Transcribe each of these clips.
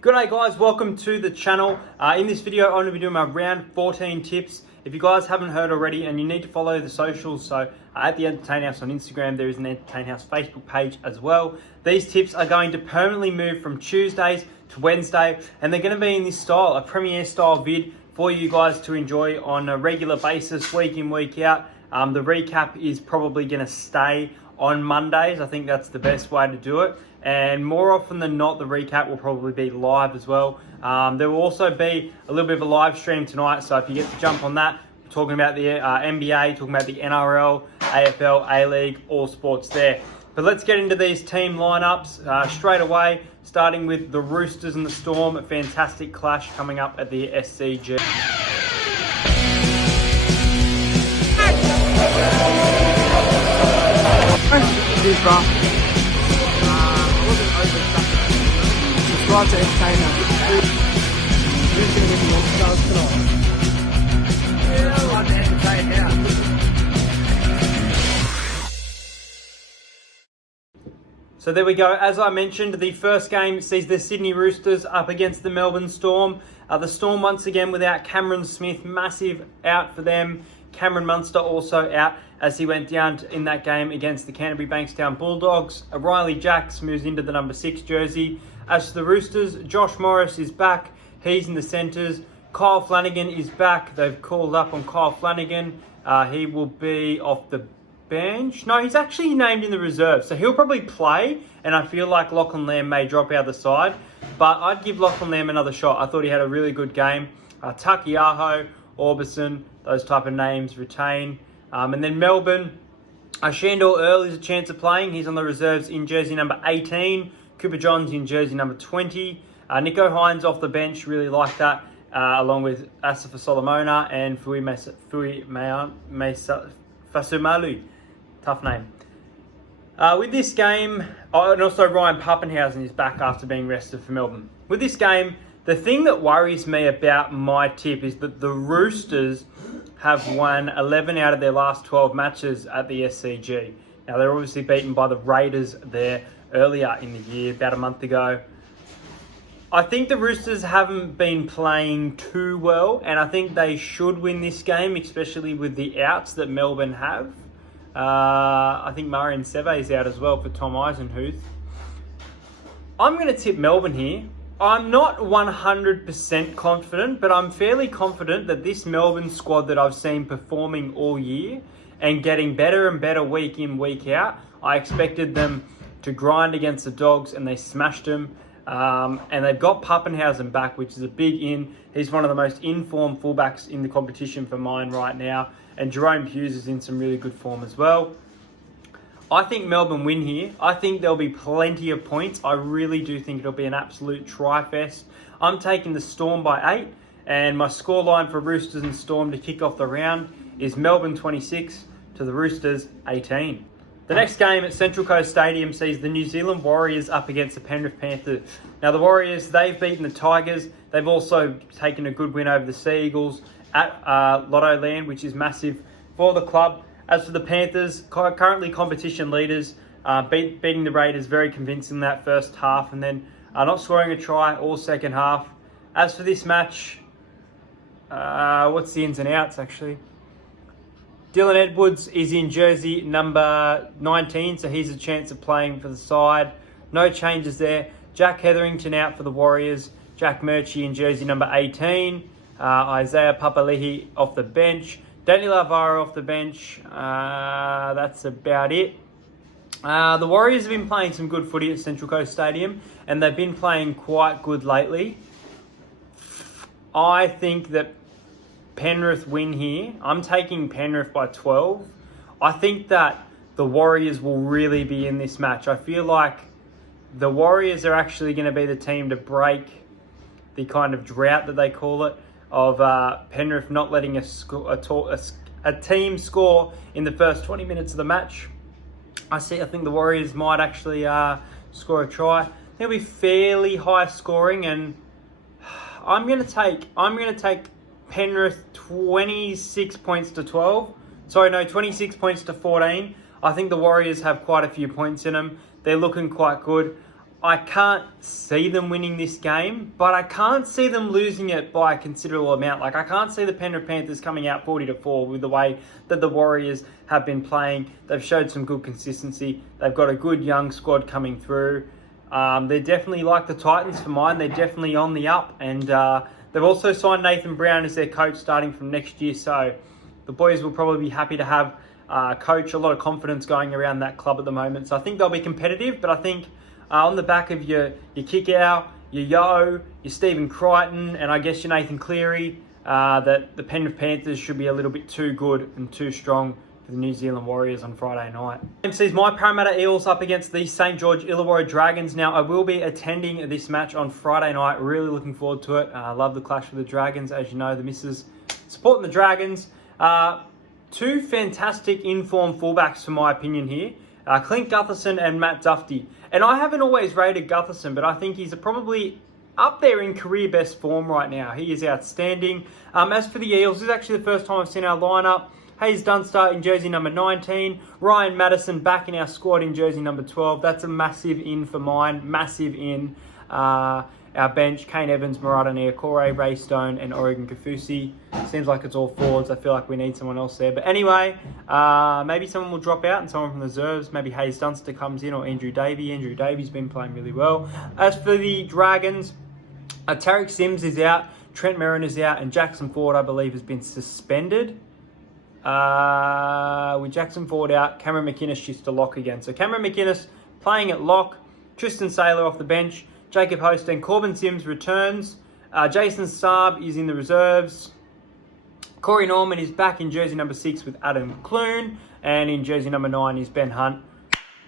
Good day guys, welcome to the channel. In this video I'm going to be doing my round 14 tips. If you guys haven't heard already and you need to follow the socials, so at the Entertain House on Instagram, there is an Entertain House Facebook page as well. These tips are going to permanently move from Tuesdays to Wednesday, and they're going to be in this style, a premiere style vid for you guys to enjoy on a regular basis, week in, week out. The recap is probably going to stay on Mondays. I think that's the best way to do it. And more often than not, the recap will probably be live as well. There will also be a little bit of a live stream tonight, so if you get to jump on that, we're talking about the NBA, talking about the NRL, AFL, A-League, all sports there. But let's get into these team lineups straight away, starting with the Roosters and the Storm. A fantastic clash coming up at the SCG. Subscribe to Entertain House. Who's going to win the All-Stars tonight? To Entertain House. So there we go. As I mentioned, the first game sees the Sydney Roosters up against the Melbourne Storm. The Storm once again without Cameron Smith, massive out for them. Cameron Munster also out as he went down in that game against the Canterbury Bankstown Bulldogs. Riley Jacks moves into the number 6 jersey. As for the Roosters, Josh Morris is back. He's in the centres. Kyle Flanagan is back. They've called up on Kyle Flanagan. He will be off the bench. No, he's actually named in the reserve, so he'll probably play, and I feel like Lachlan Lamb may drop out the side, but I'd give Lachlan Lamb another shot. I thought he had a really good game. Takiaho, Orbison, those type of names retain. And then Melbourne, Shandor Earl is a chance of playing. He's on the reserves in jersey number 18. Cooper Johns in jersey number 20. Nico Hines off the bench, really like that, along with Asafa Solomona and Fui Fasumalu. Tough name. With this game, and also Ryan Pappenhausen is back after being rested for Melbourne. With this game, the thing that worries me about my tip is that the Roosters have won 11 out of their last 12 matches at the SCG. Now, they're obviously beaten by the Raiders there earlier in the year, about a month ago. I think the Roosters haven't been playing too well, and I think they should win this game, especially with the outs that Melbourne have. I think Marion Seve is out as well for Tom Eisenhuth. I'm going to tip Melbourne here. I'm not 100% confident, but I'm fairly confident that this Melbourne squad that I've seen performing all year and getting better and better week in, week out, I expected them to grind against the Dogs, and they smashed them. And they've got Pappenhausen back, which is a big in. He's one of the most informed fullbacks in the competition for mine right now. And Jerome Hughes is in some really good form as well. I think Melbourne win here. I think there'll be plenty of points. I really do think it'll be an absolute try-fest. I'm taking the Storm by 8. And my scoreline for Roosters and Storm to kick off the round is Melbourne 26 to the Roosters 18. The next game at Central Coast Stadium sees the New Zealand Warriors up against the Penrith Panthers. Now the Warriors, they've beaten the Tigers. They've also taken a good win over the Sea Eagles at Lotto Land, which is massive for the club. As for the Panthers, currently competition leaders, beating the Raiders very convincing in that first half, and then not scoring a try all second half. As for this match, what's the ins and outs actually? Dylan Edwards is in jersey number 19, so he's a chance of playing for the side. No changes there. Jack Hetherington out for the Warriors. Jack Murchie in jersey number 18. Isaiah Papali'i off the bench. Daniel Alvaro off the bench. That's about it. The Warriors have been playing some good footy at Central Coast Stadium, and they've been playing quite good lately. I think that Penrith win here. I'm taking Penrith by 12. I think that the Warriors will really be in this match. I feel like the Warriors are actually going to be the team to break the kind of drought that they call it of Penrith not letting a team score in the first 20 minutes of the match. I think the Warriors might actually score a try. It'll be fairly high scoring, and I'm going to take Penrith 26 points to 12. 26 points to 14. I think the Warriors have quite a few points in them. They're looking quite good. I can't see them winning this game, but I can't see them losing it by a considerable amount. Like, I can't see the Penrith Panthers coming out 40-4 with the way that the Warriors have been playing. They've showed some good consistency. They've got a good young squad coming through. They're definitely like the Titans for mine. They're definitely on the up. And they've also signed Nathan Brown as their coach starting from next year. So the boys will probably be happy to have coach. A lot of confidence going around that club at the moment. So I think they'll be competitive, but I think on the back of your Kickout, your Yo, your Stephen Crichton, and I guess your Nathan Cleary, that the Penrith Panthers should be a little bit too good and too strong for the New Zealand Warriors on Friday night. MC's my Parramatta Eels up against the St. George Illawarra Dragons. Now, I will be attending this match on Friday night. Really looking forward to it. I love the clash with the Dragons. As you know, the missus supporting the Dragons. Two fantastic in-form fullbacks, for my opinion here. Clint Gutherson and Matt Duffy. And I haven't always rated Gutherson, but I think he's probably up there in career best form right now. He is outstanding. As for the Eels, this is actually the first time I've seen our lineup. Hayes Dunster in jersey number 19. Ryan Madison back in our squad in jersey number 12. That's a massive in for mine. Massive in. Our bench, Kane Evans, Murata Niokore, Ray Stone, and Oregon Kafusi. Seems like it's all forwards. I feel like we need someone else there. But anyway, maybe someone will drop out and someone from the reserves. Maybe Hayes Dunster comes in or Andrew Davey. Andrew Davey's been playing really well. As for the Dragons, Tarek Sims is out, Trent Merrin is out, and Jackson Ford, I believe, has been suspended. With Jackson Ford out, Cameron McInnes shifts to lock again. So Cameron McInnes playing at lock, Tristan Saylor off the bench, Jacob Host and Corbin Sims returns. Jason Saab is in the reserves. Corey Norman is back in jersey number 6 with Adam Clune. And in jersey number 9 is Ben Hunt.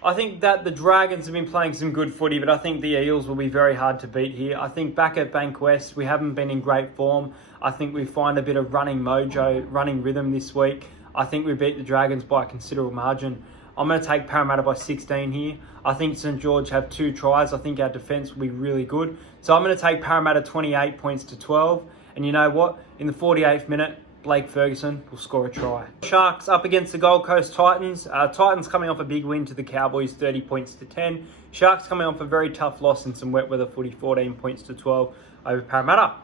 I think that the Dragons have been playing some good footy, but I think the Eels will be very hard to beat here. I think back at Bankwest, we haven't been in great form. I think we find a bit of running mojo, running rhythm this week. I think we beat the Dragons by a considerable margin. I'm going to take Parramatta by 16 here. I think St. George have 2 tries. I think our defence will be really good. So I'm going to take Parramatta 28 points to 12. And you know what? In the 48th minute, Blake Ferguson will score a try. Sharks up against the Gold Coast Titans. Titans coming off a big win to the Cowboys, 30 points to 10. Sharks coming off a very tough loss in some wet weather footy, 14 points to 12 over Parramatta.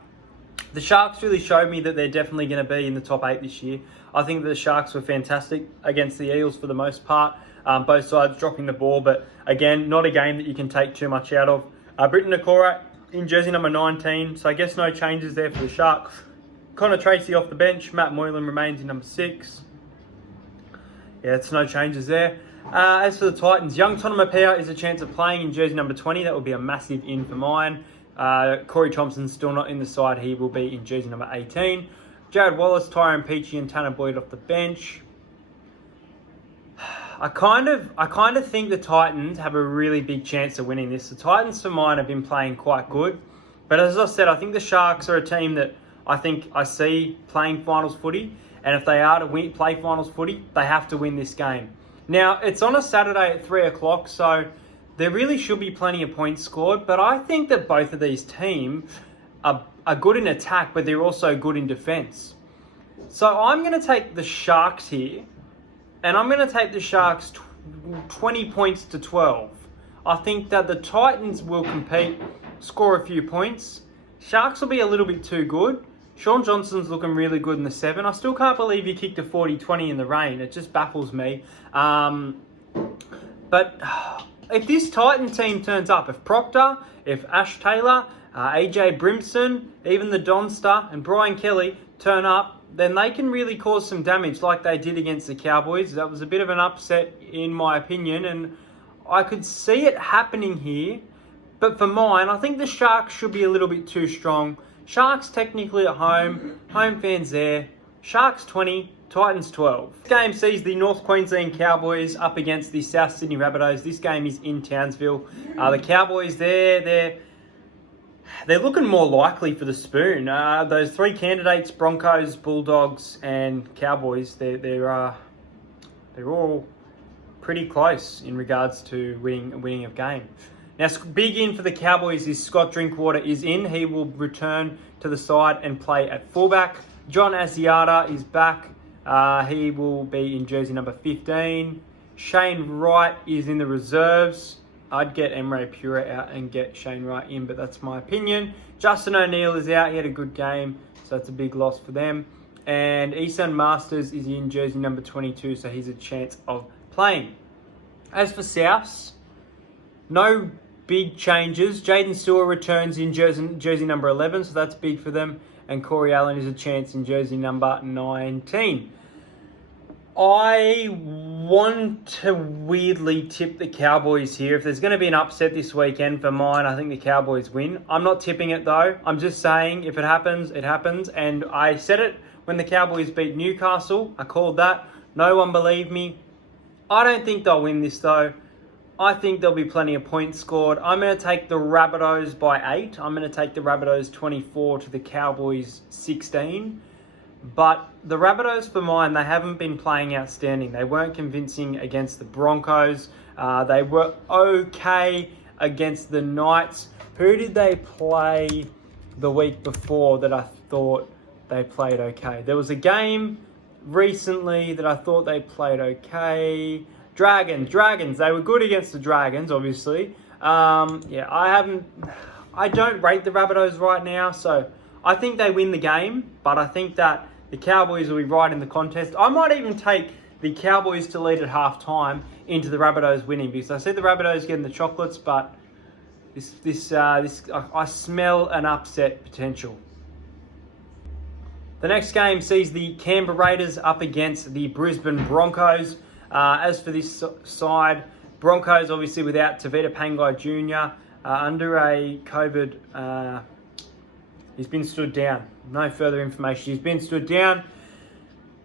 The Sharks really showed me that they're definitely going to be in the top 8 this year. I think that the Sharks were fantastic against the Eels for the most part. Both sides dropping the ball, but again, not a game that you can take too much out of. Britton Nakora in jersey number 19, so I guess no changes there for the Sharks. Connor Tracy off the bench. Matt Moylan remains in number 6. Yeah, it's no changes there. As for the Titans, young Tonomapea is a chance of playing in jersey number 20. That would be a massive in for mine. Corey Thompson's still not in the side. He will be in jersey number 18. Jared Wallace, Tyrone Peachy, and Tanner Boyd off the bench. I kind of think the Titans have a really big chance of winning this. The Titans, for mine, have been playing quite good. But as I said, I think the Sharks are a team that I see playing finals footy. And if they are to play finals footy, they have to win this game. Now, it's on a Saturday at 3 o'clock, so there really should be plenty of points scored. But I think that both of these teams are good in attack, but they're also good in defence. So I'm going to take the Sharks here. And I'm going to take the Sharks 20 points to 12. I think that the Titans will compete, score a few points. Sharks will be a little bit too good. Sean Johnson's looking really good in the 7. I still can't believe he kicked a 40-20 in the rain. It just baffles me. But if this Titan team turns up, if Proctor, if Ash Taylor, AJ Brimson, even the Donster and Brian Kelly turn up, then they can really cause some damage like they did against the Cowboys. That was a bit of an upset in my opinion, and I could see it happening here. But for mine, I think the Sharks should be a little bit too strong. Sharks technically at home fans there. Sharks 20, Titans 12. This game sees the North Queensland Cowboys up against the South Sydney Rabbitohs. This game is in Townsville. The Cowboys they're looking more likely for the spoon. Those 3 candidates, Broncos, Bulldogs, and Cowboys, they're all pretty close in regards to winning a game. Now, big in for the Cowboys is Scott Drinkwater is in. He will return to the side and play at fullback. John Asiata is back. He will be in jersey number 15. Shane Wright is in the reserves. I'd get Emre Pura out and get Shane Wright in, but that's my opinion. Justin O'Neill is out. He had a good game, so that's a big loss for them. And Esan Masters is in jersey number 22, so he's a chance of playing. As for Souths, no big changes. Jaden Stewart returns in jersey number 11, so that's big for them. And Corey Allen is a chance in jersey number 19. I want to weirdly tip the Cowboys here. If there's going to be an upset this weekend for mine, I think the Cowboys win. I'm not tipping it though. I'm just saying if it happens, it happens. And I said it when the Cowboys beat Newcastle. I called that. No one believed me. I don't think they'll win this though. I think there'll be plenty of points scored. I'm going to take the Rabbitohs by 8. I'm going to take the Rabbitohs 24 to the Cowboys 16. But the Rabbitohs, for mine, they haven't been playing outstanding. They weren't convincing against the Broncos. They were okay against the Knights. Who did they play the week before that I thought they played okay? There was a game recently that I thought they played okay. Dragons. They were good against the Dragons, obviously. I don't rate the Rabbitohs right now, so I think they win the game, but I think that the Cowboys will be right in the contest. I might even take the Cowboys to lead at half-time into the Rabbitohs winning, because I see the Rabbitohs getting the chocolates, but I smell an upset potential. The next game sees the Canberra Raiders up against the Brisbane Broncos. As for this side, Broncos obviously without Tavita Pangai Jr. Under a COVID, he's been stood down. No further information. He's been stood down.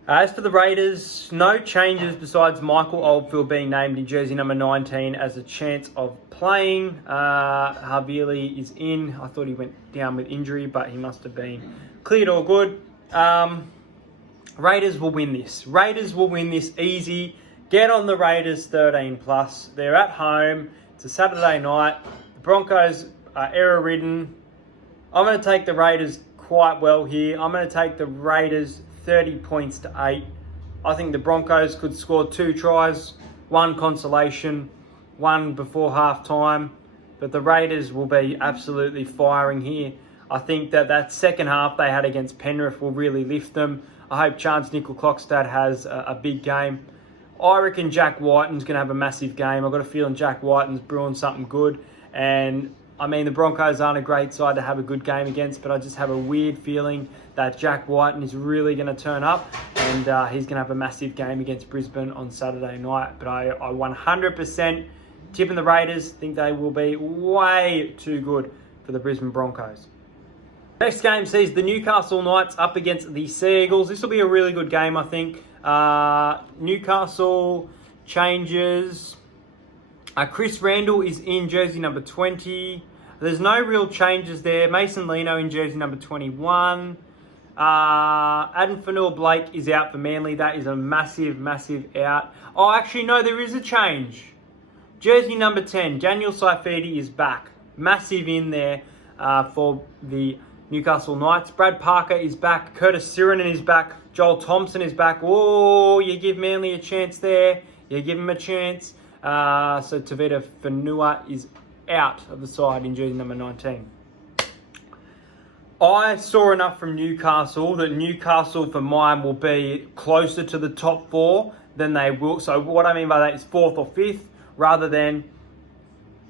As for the Raiders, no changes besides Michael Oldfield being named in jersey number 19 as a chance of playing. Havili is in. I thought he went down with injury, but he must have been cleared all good. Raiders will win this. Raiders will win this easy. Get on the Raiders 13+. They're at home. It's a Saturday night. The Broncos are error-ridden. I'm going to take the Raiders quite well here. I'm going to take the Raiders 30 points to 8. I think the Broncos could score 2 tries, 1 consolation, 1 before half-time. But the Raiders will be absolutely firing here. I think that second half they had against Penrith will really lift them. I hope Chance Nickel-Klokstad has a big game. I reckon Jack Whiten's going to have a massive game. I've got a feeling Jack Whiten's brewing something good. And, I mean, the Broncos aren't a great side to have a good game against, but I just have a weird feeling that Jack Whiten is really going to turn up and he's going to have a massive game against Brisbane on Saturday night. But I 100% tipping the Raiders. Think they will be way too good for the Brisbane Broncos. Next game sees the Newcastle Knights up against the Sea Eagles. This will be a really good game, I think. Newcastle changes. Chris Randall is in jersey number 20. There's no real changes there. Mason Lino in jersey number 21. Adam Fanua-Blake is out for Manly. That is a massive, massive out. Oh, actually, no, there is a change. Jersey number 10, Daniel Saifidi is back. Massive in there for the Newcastle Knights. Brad Parker is back. Curtis Sirinen is back. Joel Thompson is back. Oh, you give Manly a chance there. You give him a chance. So Tavita Fanua is out of the side in jersey number 19. I saw enough from Newcastle that Newcastle for mine will be closer to the top 4 than they will. So what I mean by that is 4th or 5th rather than...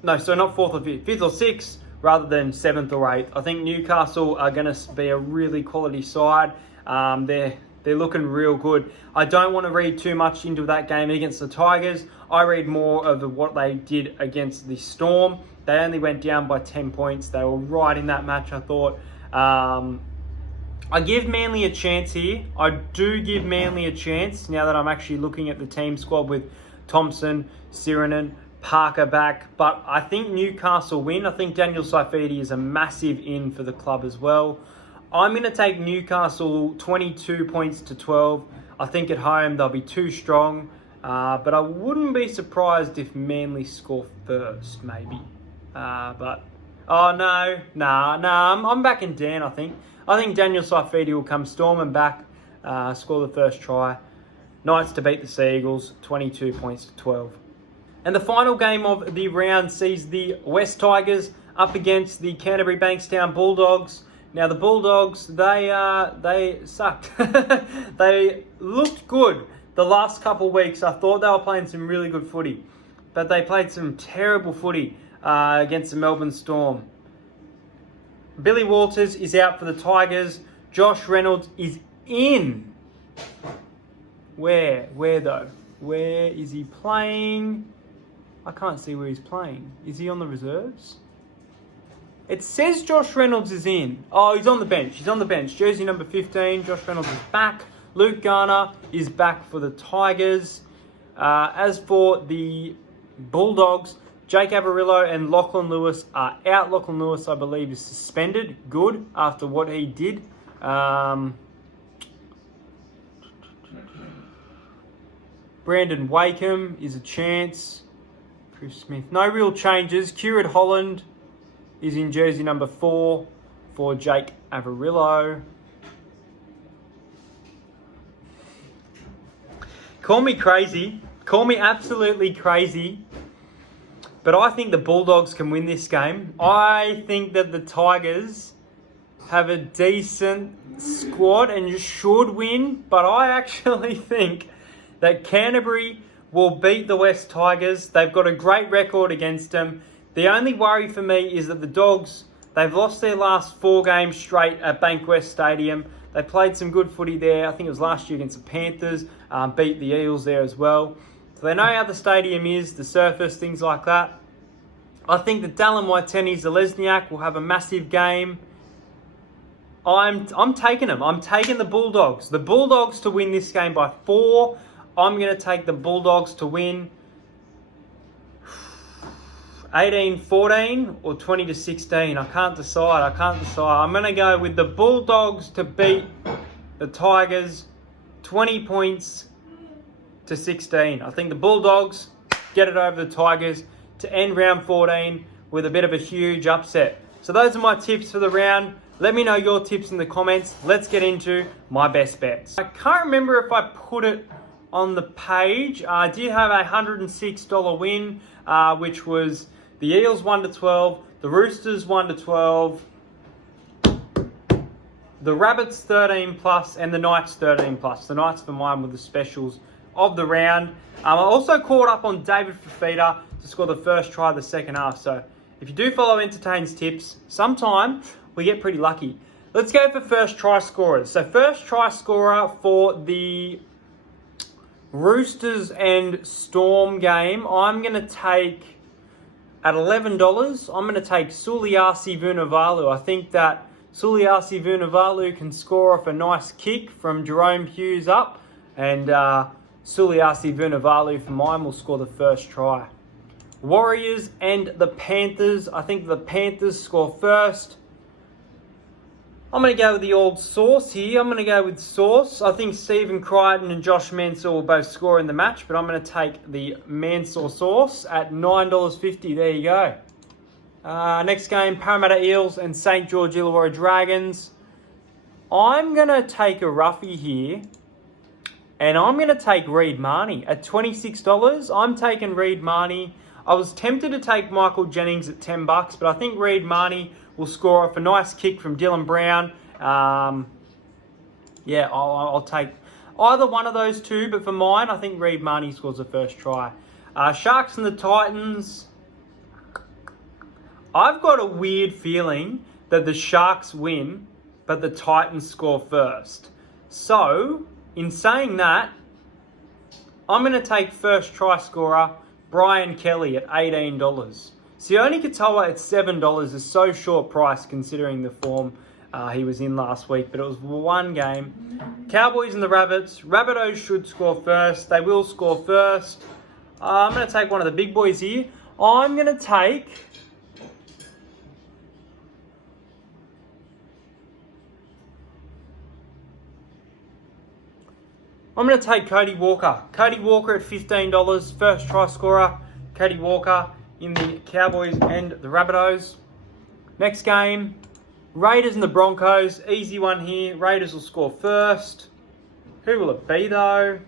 No, so not 4th or 5th. 5th or 6th rather than 7th or 8th. I think Newcastle are going to be a really quality side. They're looking real good. I don't want to read too much into that game against the Tigers. I read more of what they did against the Storm. They only went down by 10 points. They were right in that match, I thought. I give Manly a chance here. I do give Manly a chance now that I'm actually looking at the team squad with Thompson, Sirinen, Parker back. But I think Newcastle win. I think Daniel Saifidi is a massive in for the club as well. I'm going to take Newcastle 22 points to 12. I think at home they'll be too strong. But I wouldn't be surprised if Manly score first, maybe. I'm backing Dan, I think. I think Daniel Saifidi will come storming back, score the first try. Knights to beat the Sea Eagles, 22 points to 12. And the final game of the round sees the West Tigers up against the Canterbury Bankstown Bulldogs. Now the Bulldogs, they sucked. They looked good the last couple of weeks. I thought they were playing some really good footy, but they played some terrible footy against the Melbourne Storm. Billy Walters is out for the Tigers. Josh Reynolds is in. Where though? Where is he playing? I can't see where he's playing. Is he on the reserves? It says Josh Reynolds is in. Oh, he's on the bench. He's on the bench. Jersey number 15. Josh Reynolds is back. Luke Garner is back for the Tigers. As for the Bulldogs, Jake Averillo and Lachlan Lewis are out. Lachlan Lewis, I believe, is suspended. Good, after what he did. Brandon Wakeham is a chance. Chris Smith. No real changes. Kieran Holland is in jersey number 4 for Jake Averillo. Call me crazy. Call me absolutely crazy. But I think the Bulldogs can win this game. I think that the Tigers have a decent squad and should win. But I actually think that Canterbury will beat the West Tigers. They've got a great record against them. The only worry for me is that the Dogs, they've lost their last 4 games straight at Bankwest Stadium. They played some good footy there. I think it was last year against the Panthers. Beat the Eels there as well. So they know how the stadium is, the surface, things like that. I think that Dallin Waiteni-Zelezniak will have a massive game. I'm taking them. I'm taking the Bulldogs. The Bulldogs to win this game by 4. I'm going to take the Bulldogs to win 18-14 or 20-16. I can't decide. I'm going to go with the Bulldogs to beat the Tigers 20 points to 16. I think the Bulldogs get it over the Tigers to end round 14 with a bit of a huge upset. So those are my tips for the round. Let me know your tips in the comments. Let's get into my best bets. I can't remember if I put it on the page. I did have a $106 win, which was the Eels 1-12, the Roosters 1-12, the Rabbits 13 plus, and the Knights 13 plus. The Knights for mine were the specials of the round. I also caught up on David Fafita to score the first try of the second half. So if you do follow Entertain's tips, sometime we get pretty lucky. Let's go for first try scorers. So first try scorer for the Roosters and Storm game, I'm going to take, at $11, I'm going to take Suliasi Vunivalu. I think that Suliasi Vunivalu can score off a nice kick from Jerome Hughes up. And Suliasi Vunivalu for mine will score the first try. Warriors and the Panthers. I think the Panthers score first. I'm going to go with the old Sauce here. I'm going to go with Sauce. I think Stephen Crichton and Josh Mansour will both score in the match, but I'm going to take the Mansour Sauce at $9.50. There you go. Next game, Parramatta Eels and St. George Illawarra Dragons. I'm going to take a roughie here, and I'm going to take Reed Marnie at $26. I'm taking Reed Marnie. I was tempted to take Michael Jennings at $10, but I think Reed Marnie will score off a nice kick from Dylan Brown. I'll take either one of those two, but for mine, I think Reed Marnie scores the first try. Sharks and the Titans. I've got a weird feeling that the Sharks win, but the Titans score first. So, in saying that, I'm going to take first try scorer Brian Kelly at $18. Sione Katoa at $7 is so short price considering the form he was in last week, but it was one game. Cowboys and the Rabbits. Rabbitohs should score first. They will score first. I'm going to take one of the big boys here. I'm going to take Cody Walker. Cody Walker at $15. First try scorer, Cody Walker in the Cowboys and the Rabbitohs. Next game, Raiders and the Broncos. Easy one here. Raiders will score first. Who will it be though?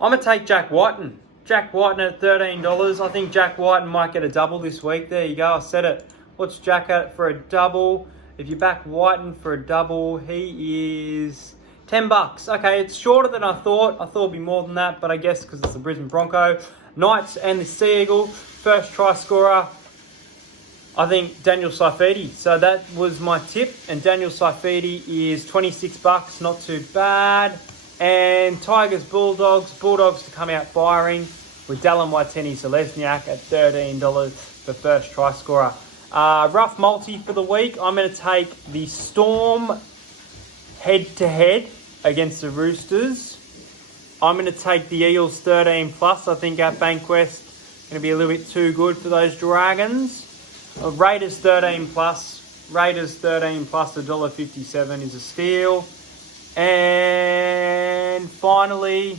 I'm going to take Jack Whiten. Jack Whiten at $13. I think Jack Whiten might get a double this week. There you go. I said it. What's Jack at for a double? If you back Whiten for a double, he is $10. Okay, it's shorter than I thought. I thought it'd be more than that, but I guess because it's the Brisbane Bronco. Knights and the Sea Eagle. First try scorer, I think Daniel Saifidi. So that was my tip. And Daniel Saifidi is $26. Not too bad. And Tigers, Bulldogs. Bulldogs to come out firing with Dallin Waiteni-Selesniak at $13 for first try scorer. Rough multi for the week. I'm going to take the Storm head-to-head against the Roosters. I'm going to take the Eels 13+. I think at Bankwest going to be a little bit too good for those Dragons. Raiders 13+. Raiders 13+, $1.57 is a steal. And finally,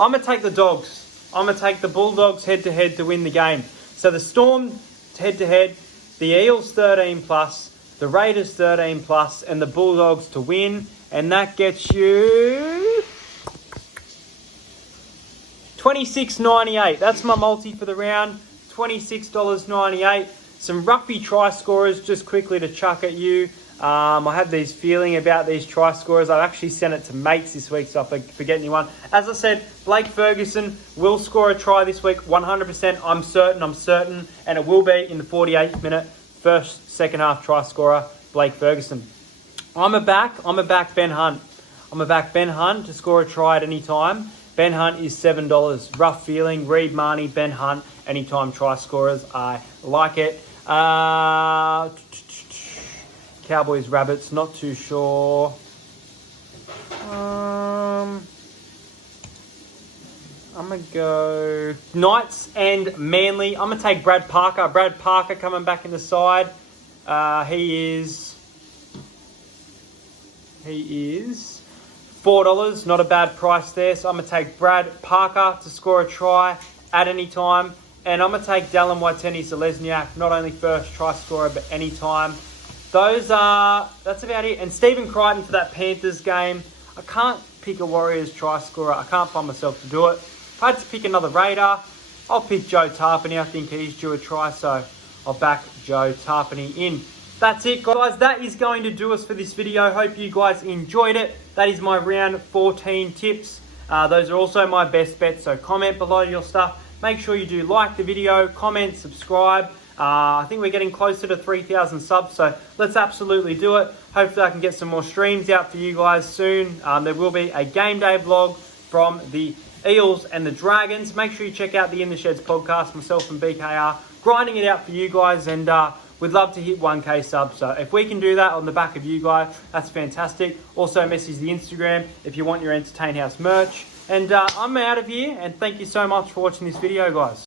I'm going to take the Dogs. I'm going to take the Bulldogs head-to-head to win the game. So the Storm head-to-head, the Eels 13+, the Raiders 13+, and the Bulldogs to win. And that gets you $26.98. That's my multi for the round, $26.98. Some roughy try scorers just quickly to chuck at you. I had this feeling about these try scorers. I've actually sent it to mates this week, so I forget anyone. As I said, Blake Ferguson will score a try this week, 100%. I'm certain. And it will be in the 48th minute, second half try scorer, Blake Ferguson. I'm a back Ben Hunt. I'm a back Ben Hunt to score a try at any time. Ben Hunt is $7. Rough feeling. Reed Marnie, Ben Hunt, anytime try scorers. I like it. Cowboys, Rabbits, not too sure. I'm going to go Knights and Manly. I'm going to take Brad Parker. Brad Parker coming back in the side. He is $4. Not a bad price there. So I'm going to take Brad Parker to score a try at any time. And I'm going to take Dallin Waiteni-Selesniak, not only first try scorer, but any time. That's about it. And Stephen Crichton for that Panthers game. I can't pick a Warriors try scorer. I can't find myself to do it. If I had to pick another Raider, I'll pick Joe Tarpany. I think he's due a try, so I'll back Joe Tarpany in. That's it, guys. That is going to do us for this video. Hope you guys enjoyed it. That is my round 14 tips. Those are also my best bets, so comment below your stuff. Make sure you do like the video, comment, subscribe. I think we're getting closer to 3,000 subs, so let's absolutely do it. Hopefully I can get some more streams out for you guys soon. There will be a game day vlog from the Eels and the Dragons. Make sure you check out the In the Sheds podcast, myself and BKR, grinding it out for you guys, and we'd love to hit 1K subs. So if we can do that on the back of you guys, that's fantastic. Also message the Instagram if you want your Entertain House merch. And I'm out of here, and thank you so much for watching this video, guys.